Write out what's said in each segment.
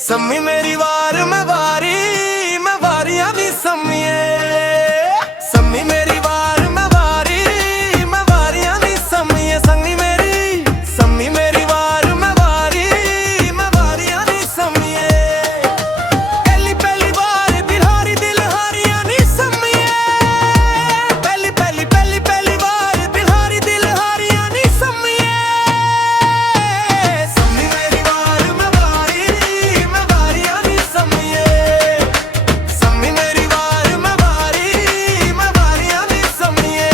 सम्मी मेरी वार मैं वारियां भी सम्मिए। सम्मी मेरी वार मैं वारियां भी सम्मिए। सम्मी मेरी वार मैं वारियां भी सम्मिए। पहली बार दिलहारी दिलहारियां नी सम्मिए। पहली बार दिलहारी दिलहारियां नी सम्मिए। सम्मी मेरी वार मैं वारियां भी सम्मिए। सम्मी मेरी वार मैं वारियां भी सम्मिए।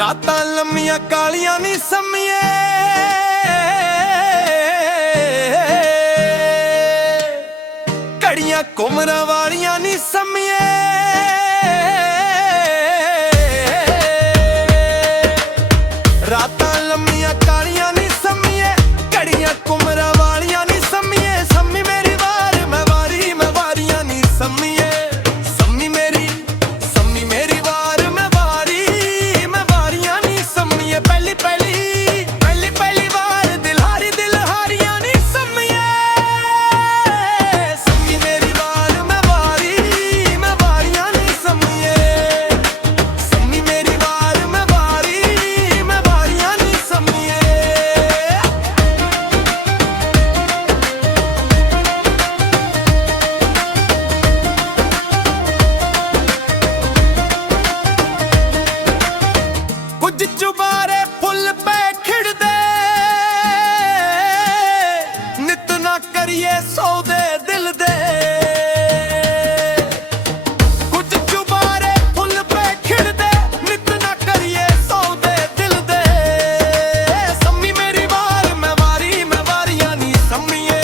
रातां लम्मियां कालियां नी सम्मिए। घड़ियां घुमरां वालियां नी सम्मिए। रातां लम्मियां कालियां नी सम्मिए। घड़ियां घुमरां वालियां नी सम्मिए। सम्मी मेरी वार मैं वारियां नी सम्मिए। सम्मी मेरी वार मैं वारियां नी सम्मिए। पहली बार दिलहारी दिलहारियां नी सम्मिए। सम्मी मेरी वार मैं वारियां नी सम्मिए। सम्मी मेरी वार मैं वारियां नी सम्मिए। कुछ चुबारे फुल पे खिड़दे नित ना करिए सौदे दिल दे। कुछ चुबारे फुल पे खिड़दे नित ना करिए सौदे दिल दे। सम्मी मेरी वार मैं वारियां नी सम्मिए।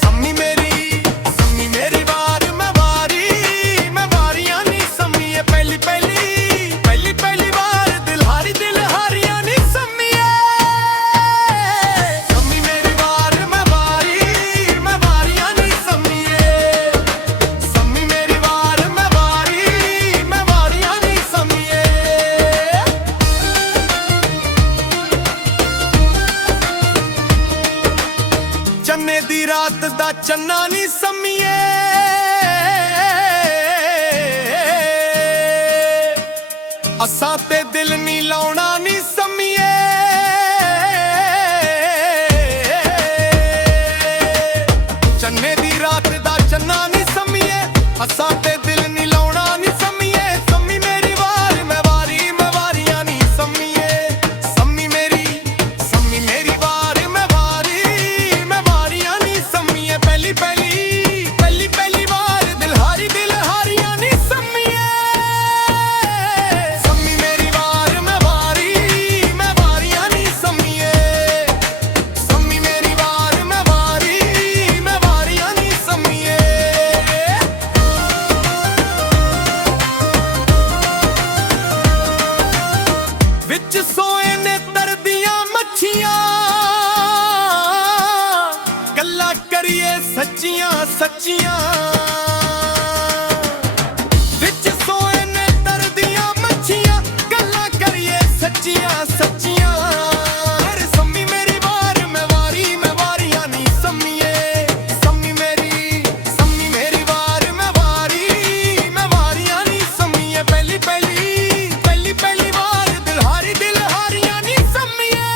सम्मी मेरी वार मैं वारियां नी सम्मिए। पहली बार दिलहारी दिलहारियां नी सम्मिए। सम्मी मेरी वार मैं वारियां नी सम्मिए। सम्मी मेरी वार मैं वारियां नी सम्मिए। चन्ने दी रात दा चन्ना नी सम्मिए। असां ते दिल नी लाउणा नी सम्मिए। चन्ने दी रात दा चन्ना नी सम्मिए। असां ते दिल नी लाउणा नी सम्मिए। सम्मी मेरी वार मैं वारियां नी सम्मिए। सम्मी मेरी वार मैं वारियां नी सम्मिए। पहली बार दिलहारी दिलहारियां नी सम्मिए। सम्मी मेरी वार मैं वारियां नी सम्मिए। सम्मी मेरी वार मैं वारियां नी सम्मिए। विच सोए ने तरदियां मच्छियां गल्लां करिए सच्चियां सच्चियां। विच सोए ने तरदियां मच्छियां गल्लां करिए सच्चियां सच्चियां। अरे सम्मी मेरी वार मैं वारियां नी सम्मिए। सम्मी मेरी वार मैं वारियां नी सम्मिए। पहली बार दिलहारी दिलहारियां नी सम्मिए।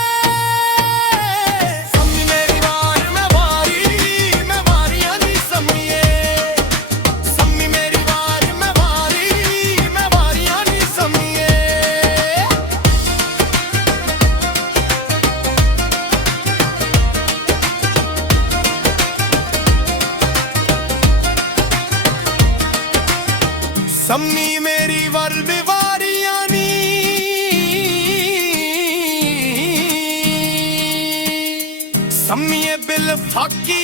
सम्मी मेरी वार मैं वारियां नी सम्मिए। सम्मी मेरी वार मैं वारियां नी सम्मिए। सम्मी मेरी वारियां नी सम्मिए बिल फाकी